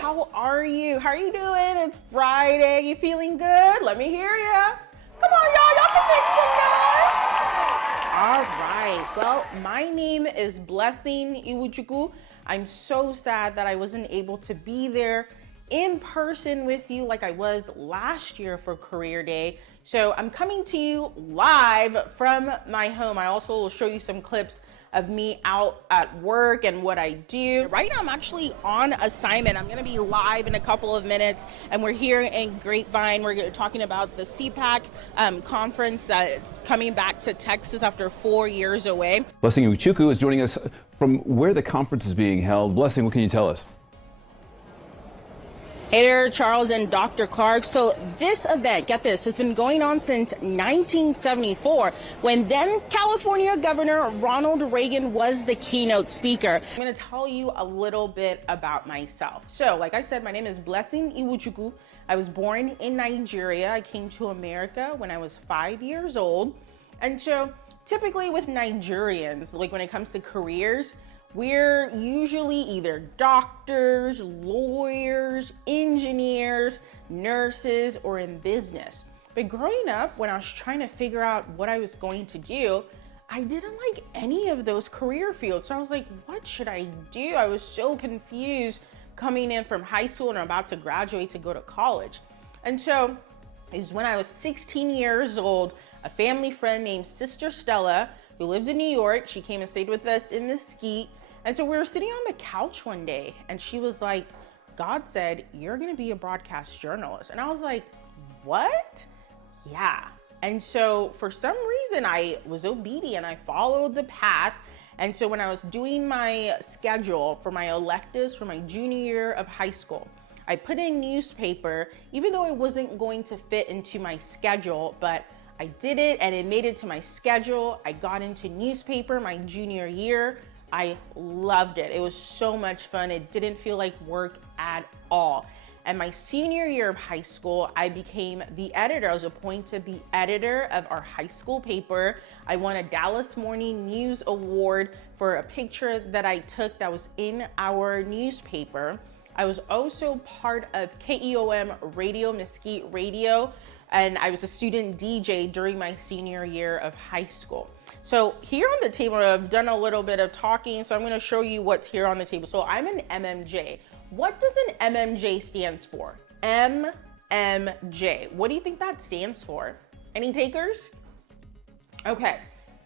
how are you? How are you doing? It's Friday. You feeling good? Let me hear ya. Come on, y'all can make some noise. All right, well, my name is Blessing Iwuchukwu. I'm so sad that I wasn't able to be there in person with you like I was last year for Career Day. So I'm coming to you live from my home. I also will show you some clips of me out at work and what I do. Right now I'm actually on assignment. I'm gonna be live in a couple of minutes, and we're here in Grapevine. We're talking about the CPAC conference that's coming back to Texas after 4 years away. Blessing Iwuchukwu is joining us from where the conference is being held. Blessing, what can you tell us? Hey there, Charles and Dr. Clark. So this event, get this, has been going on since 1974, when then California Governor Ronald Reagan was the keynote speaker. I'm going to tell you a little bit about myself. So like I said, my name is Blessing Iwuchukwu. I was born in Nigeria. I came to America when I was 5 years old. And so typically with Nigerians, like when it comes to careers, we're usually either doctors, lawyers, engineers, nurses, or in business. But growing up, when I was trying to figure out what I was going to do, I didn't like any of those career fields. So I was like, what should I do? I was so confused coming in from high school and I'm about to graduate to go to college. And so it was when I was 16 years old, a family friend named Sister Stella, who lived in New York, she came and stayed with us in Mesquite. And so we were sitting on the couch one day and she was like, God said, you're gonna be a broadcast journalist. And I was like, what? Yeah. And so for some reason I was obedient. I followed the path. And so when I was doing my schedule for my electives for my junior year of high school, I put in newspaper, even though it wasn't going to fit into my schedule, but I did it and it made it to my schedule. I got into newspaper my junior year. I loved it. It was so much fun. It didn't feel like work at all. And my senior year of high school, I became the editor. I was appointed the editor of our high school paper. I won a Dallas Morning News Award for a picture that I took that was in our newspaper. I was also part of KEOM Radio, Mesquite Radio, and I was a student DJ during my senior year of high school. So here on the table, I've done a little bit of talking, so I'm gonna show you what's here on the table. So I'm an MMJ. What does an MMJ stand for? MMJ. What do you think that stands for? Any takers? Okay,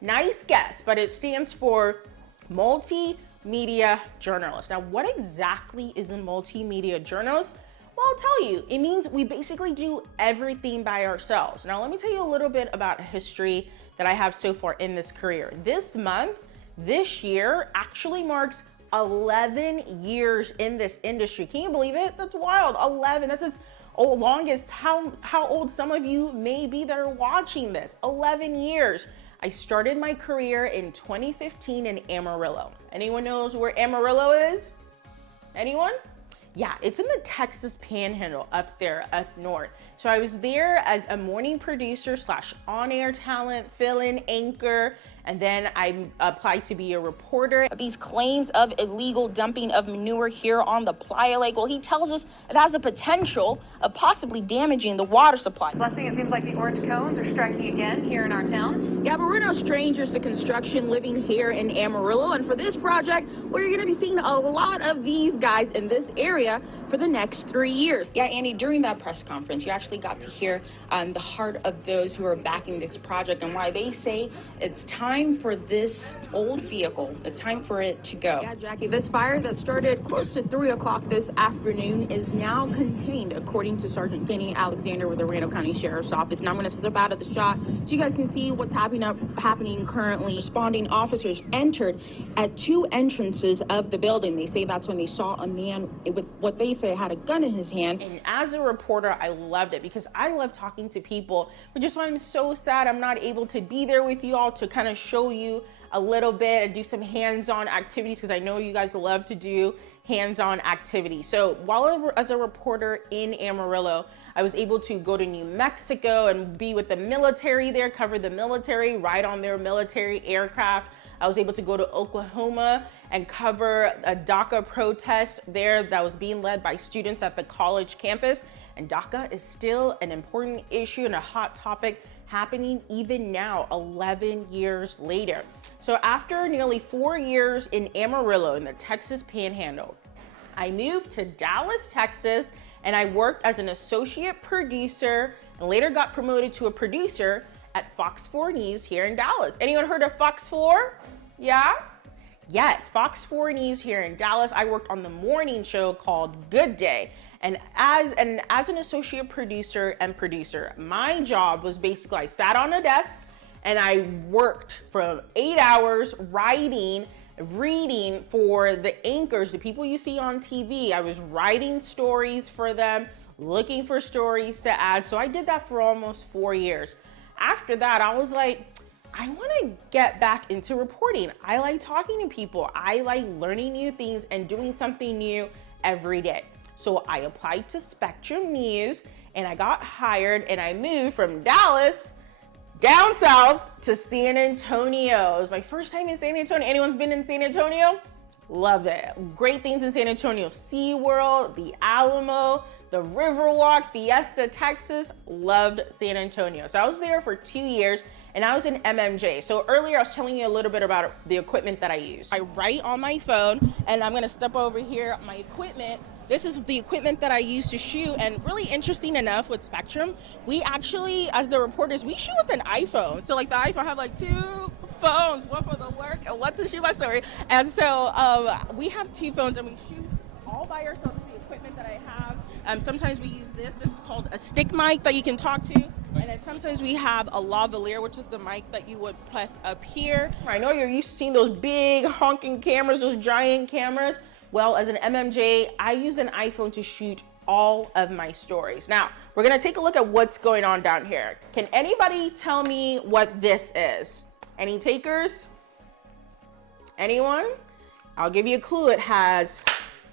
nice guess, but it stands for multimedia journalist. Now, what exactly is a multimedia journalist? Well, I'll tell you, it means we basically do everything by ourselves. Now, let me tell you a little bit about history that I have so far in this career. This month, this year, actually marks 11 years in this industry. Can you believe it? That's wild, 11, that's as long as how old some of you may be that are watching this, 11 years. I started my career in 2015 in Amarillo. Anyone knows where Amarillo is? Anyone? Yeah, it's in the Texas Panhandle up there, up north. So I was there as a morning producer slash on-air talent, fill-in anchor, and then I applied to be a reporter. These claims of illegal dumping of manure here on the Playa Lake, well, he tells us it has the potential of possibly damaging the water supply. Blessing, it seems like the orange cones are striking again here in our town. Yeah, but we're no strangers to construction living here in Amarillo. And for this project, we're gonna be seeing a lot of these guys in this area for the next 3 years. Yeah, Andy, during that press conference, you actually got to hear the heart of those who are backing this project and why they say it's time for this old vehicle. It's time for it to go. Yeah, Jackie, this fire that started close to 3 o'clock this afternoon is now contained, according to Sergeant Denny Alexander with the Randall County Sheriff's Office. And I'm going to step out of the shot so you guys can see what's happening currently. Responding officers entered at 2 entrances of the building. They say that's when they saw a man with what they say had a gun in his hand. And as a reporter, I loved it because I love talking to people, which is why I'm so sad I'm not able to be there with you all to kind of show you a little bit and do some hands-on activities, because I know you guys love to do hands-on activities. So while as a reporter in Amarillo, I was able to go to New Mexico and be with the military there, cover the military, ride on their military aircraft. I was able to go to Oklahoma and cover a DACA protest there that was being led by students at the college campus. And DACA is still an important issue and a hot topic happening even now, 11 years later. So after nearly 4 years in Amarillo in the Texas Panhandle, I moved to Dallas, Texas, and I worked as an associate producer and later got promoted to a producer at Fox 4 News here in Dallas. Anyone heard of Fox 4? Yeah? Yes, Fox 4 News here in Dallas. I worked on the morning show called Good Day. And as an associate producer and producer, my job was basically I sat on a desk and I worked for 8 hours writing, reading for the anchors, the people you see on TV. I was writing stories for them, looking for stories to add. So I did that for almost 4 years. After that, I was like, I want to get back into reporting. I like talking to people. I like learning new things and doing something new every day. So I applied to Spectrum News and I got hired and I moved from Dallas down south to San Antonio. It was my first time in San Antonio. Anyone's been in San Antonio? Love it. Great things in San Antonio. SeaWorld, the Alamo, the Riverwalk, Fiesta, Texas. Loved San Antonio. So I was there for 2 years and I was in MMJ. So earlier I was telling you a little bit about the equipment that I use. I write on my phone and I'm gonna step over here, my equipment. This is the equipment that I use to shoot, and really interesting enough with Spectrum, we actually, as the reporters, we shoot with an iPhone. So like the iPhone, I have like 2 phones, one for the work and one to shoot my story. And so we have 2 phones and we shoot all by ourselves with the equipment that I have. Sometimes we use this is called a stick mic that you can talk to. And then sometimes we have a lavalier, which is the mic that you would press up here. I know you're used to seeing those big honking cameras, those giant cameras. Well, as an MMJ, I use an iPhone to shoot all of my stories. Now, we're gonna take a look at what's going on down here. Can anybody tell me what this is? Any takers? Anyone? I'll give you a clue. It has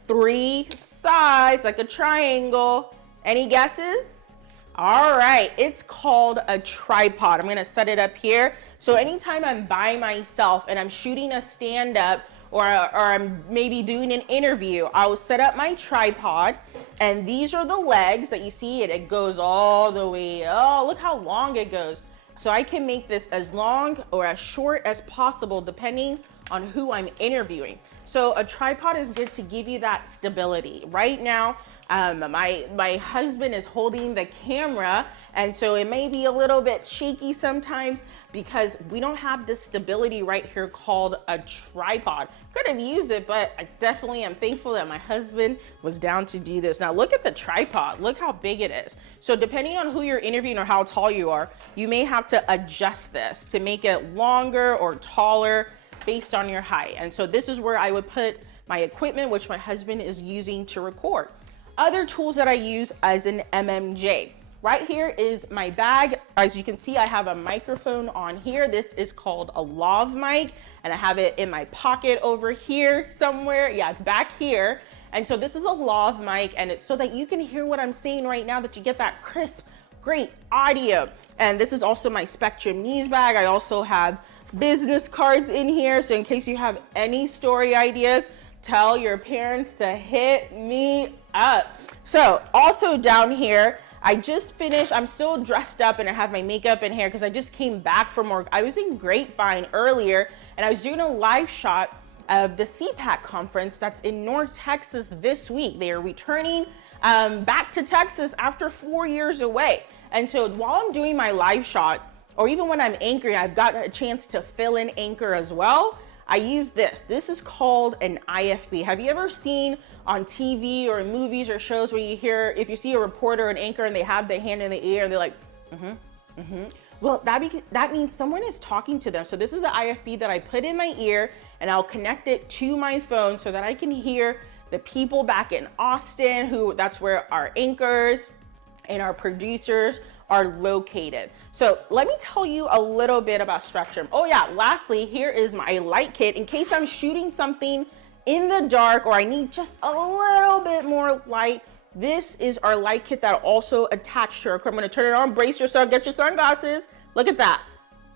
3 sides, like a triangle. Any guesses? All right, it's called a tripod. I'm gonna set it up here. So anytime I'm by myself and I'm shooting a stand-up, or I'm maybe doing an interview, I'll set up my tripod, and these are the legs that you see. It goes all the way, oh, look how long it goes. So I can make this as long or as short as possible depending on who I'm interviewing. So a tripod is good to give you that stability. Right now, my husband is holding the camera, and so it may be a little bit shaky sometimes because we don't have this stability right here called a tripod. Could have used it, but I definitely am thankful that my husband was down to do this. Now look at the tripod, look how big it is. So depending on who you're interviewing or how tall you are, you may have to adjust this to make it longer or taller based on your height. And so this is where I would put my equipment, which my husband is using to record. Other tools that I use as an MMJ. Right here is my bag. As you can see, I have a microphone on here. This is called a lav mic, and I have it in my pocket over here somewhere. Yeah, it's back here. And so this is a lav mic, and it's so that you can hear what I'm saying right now, that you get that crisp, great audio. And this is also my Spectrum News bag. I also have business cards in here, so in case you have any story ideas, tell your parents to hit me up. So also down here, I just finished, I'm still dressed up and I have my makeup in here because I just came back from work. I was in Grapevine earlier and I was doing a live shot of the CPAC conference that's in North Texas this week. They are returning back to Texas after 4 years away. And so while I'm doing my live shot, or even when I'm anchoring, I've got a chance to fill in anchor as well. I use this. This is called an IFB. Have you ever seen on TV or movies or shows where you hear, if you see a reporter or an anchor and they have their hand in the air and they're like, Well, that means someone is talking to them. So this is the IFB that I put in my ear, and I'll connect it to my phone so that I can hear the people back in Austin, that's where our anchors and our producers are located. So let me tell you a little bit about Spectrum. Oh yeah, lastly, here is my light kit in case I'm shooting something in the dark or I need just a little bit more light. This is our light kit that also attached to our equipment. I'm gonna turn it on, brace yourself, get your sunglasses. Look at that.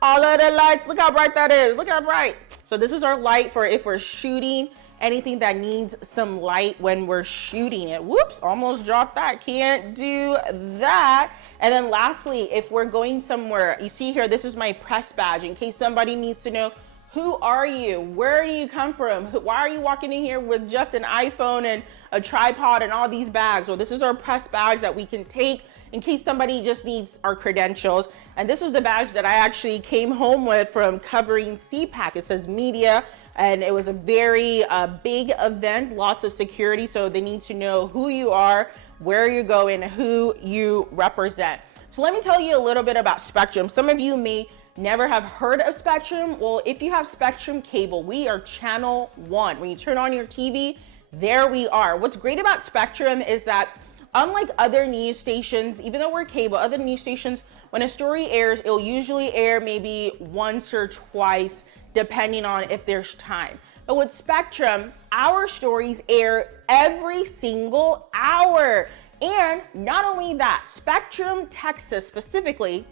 All of the lights, look how bright that is. Look how bright. So this is our light for if we're shooting anything that needs some light when we're shooting it. Whoops, almost dropped that. Can't do that. And then lastly, if we're going somewhere, you see here, this is my press badge in case somebody needs to know, who are you? Where do you come from? Why are you walking in here with just an iPhone and a tripod and all these bags? Well, this is our press badge that we can take in case somebody just needs our credentials. And this was the badge that I actually came home with from covering CPAC. It says media, and it was a very big event, lots of security. So they need to know who you are, where you're going, who you represent. So let me tell you a little bit about Spectrum. Some of you may never have heard of Spectrum. Well, if you have Spectrum cable, we are channel 1. When you turn on your TV, there we are. What's great about Spectrum is that unlike other news stations, even though we're cable, other news stations, when a story airs, it'll usually air maybe once or twice, depending on if there's time. But with Spectrum, our stories air every single hour. And not only that, Spectrum, Texas specifically,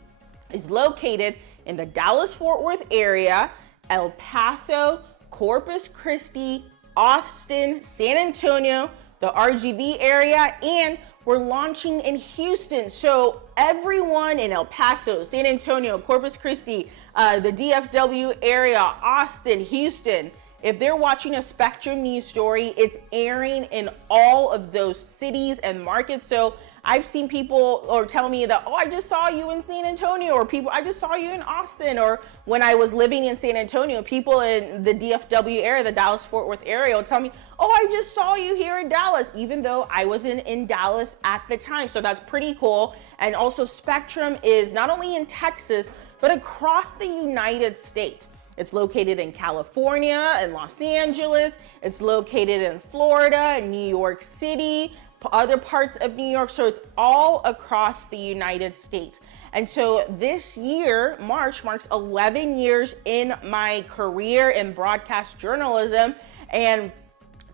is located in the Dallas-Fort Worth area, El Paso, Corpus Christi, Austin, San Antonio, the RGV area, and we're launching in Houston. So everyone in El Paso, San Antonio, Corpus Christi, the DFW area, Austin, Houston, if they're watching a Spectrum news story, it's airing in all of those cities and markets. So I've seen people or tell me that, oh, I just saw you in San Antonio, or people, I just saw you in Austin. Or when I was living in San Antonio, people in the DFW area, the Dallas-Fort Worth area, will tell me, oh, I just saw you here in Dallas, even though I wasn't in Dallas at the time. So that's pretty cool. And also Spectrum is not only in Texas, but across the United States. It's located in California and Los Angeles. It's located in Florida and New York City, other parts of New York. So it's all across the United States. And so this year, March, marks 11 years in my career in broadcast journalism. And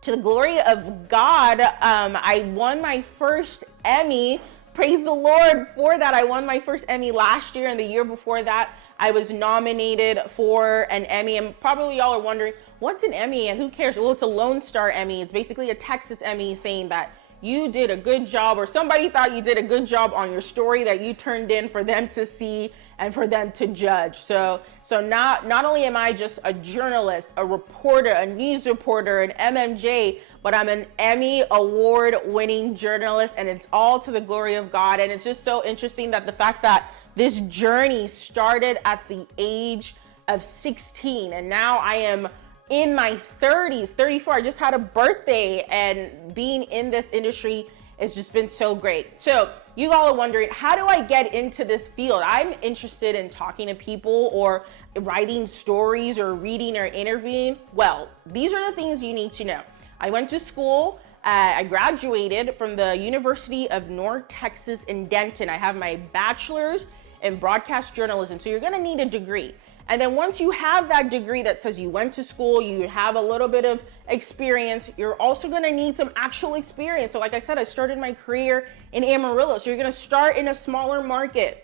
to the glory of God, I won my first Emmy. Praise the Lord for that. I won my first Emmy last year, and the year before that, I was nominated for an Emmy. And probably y'all are wondering, what's an Emmy and who cares? Well, it's a Lone Star Emmy. It's basically a Texas Emmy saying that you did a good job, or somebody thought you did a good job on your story that you turned in for them to see and for them to judge. So not only am I just a journalist, a reporter, a news reporter, an MMJ, but I'm an Emmy award winning journalist, and it's all to the glory of God. And it's just so interesting that the fact that this journey started at the age of 16, and now I am in my 30s, 34. I just had a birthday, and being in this industry has just been so great. So you all are wondering, how do I get into this field? I'm interested in talking to people or writing stories or reading or interviewing. Well, these are the things you need to know. I went to school. I graduated from the University of North Texas in Denton. I have my bachelor's in broadcast journalism. So you're gonna need a degree. And then once you have that degree that says you went to school, you have a little bit of experience, you're also gonna need some actual experience. So like I said, I started my career in Amarillo. So you're gonna start in a smaller market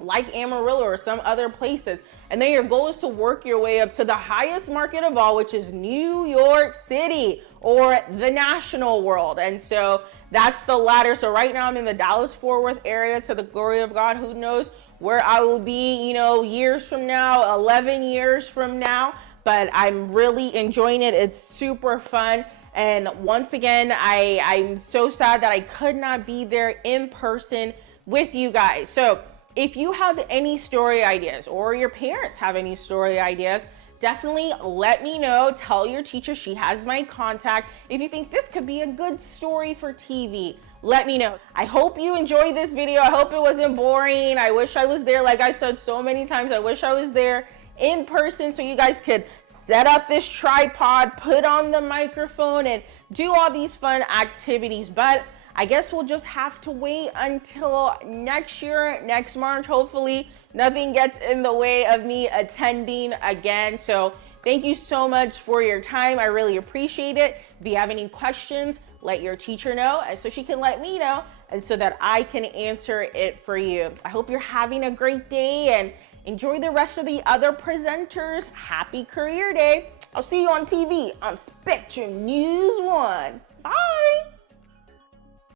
like Amarillo or some other places. And then your goal is to work your way up to the highest market of all, which is New York City or the national world. And so that's the ladder. So right now I'm in the Dallas-Fort Worth area, to the glory of God. Who knows where I will be, years from now, 11 years from now, but I'm really enjoying it. It's super fun. And once again, I'm so sad that I could not be there in person with you guys. So if you have any story ideas, or your parents have any story ideas, definitely let me know. Tell your teacher, she has my contact. If you think this could be a good story for TV, let me know. I hope you enjoyed this video. I hope it wasn't boring. I wish I was there. Like I said so many times, I wish I was there in person so you guys could set up this tripod, put on the microphone, and do all these fun activities. But I guess we'll just have to wait until next year, next March. Hopefully nothing gets in the way of me attending again. So thank you so much for your time. I really appreciate it. If you have any questions, let your teacher know, and so she can let me know, and so that I can answer it for you. I hope you're having a great day, and Enjoy the rest of the other presenters. Happy Career Day. I'll see you on TV on Spectrum News 1. Bye.